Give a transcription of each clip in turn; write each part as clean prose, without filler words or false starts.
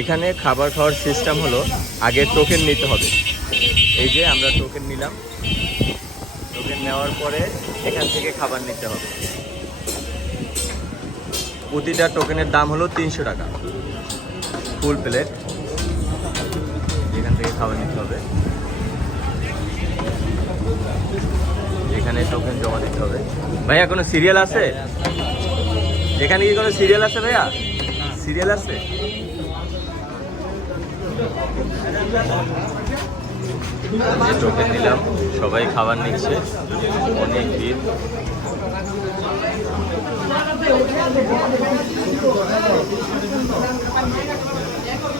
এখানে খাবার খাওয়ার সিস্টেম হলো আগে টোকেন নিতে হবে। এই যে আমরা টোকেন নিলাম, টোকেন নেওয়ার পরে এখান থেকে খাবার নিতে হবে। প্রতিটা টোকেনের দাম হলো 300 টাকা ফুল প্লেট। এখান থেকে খাবার নিতে হবে, এখানে টোকেন জমা দিতে হবে। ভাইয়া কোনো সিরিয়াল আছে এখানে? কি কোনো সিরিয়াল আছে ভাইয়া? সিরিয়াল আছে? টোকেন নিলাম, সবাই খাবার নিচ্ছে, অনেক ভিড়।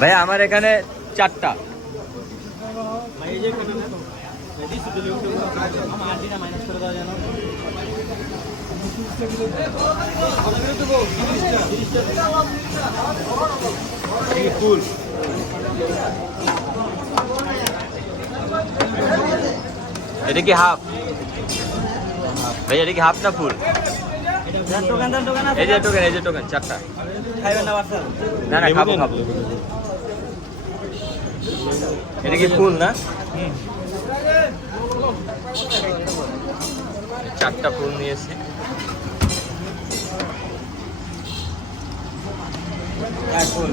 ভাইয়া আমার এখানে 4টা। ফুল এটা কি হাফ? ভাই এটা কি হাফ না ফুল? এই যে টোকেন, এই যে টোকেন 4টা। না না খাবো খাবো। এটা কি ফুল না? 4টা ফুল নিয়েছি। ফুল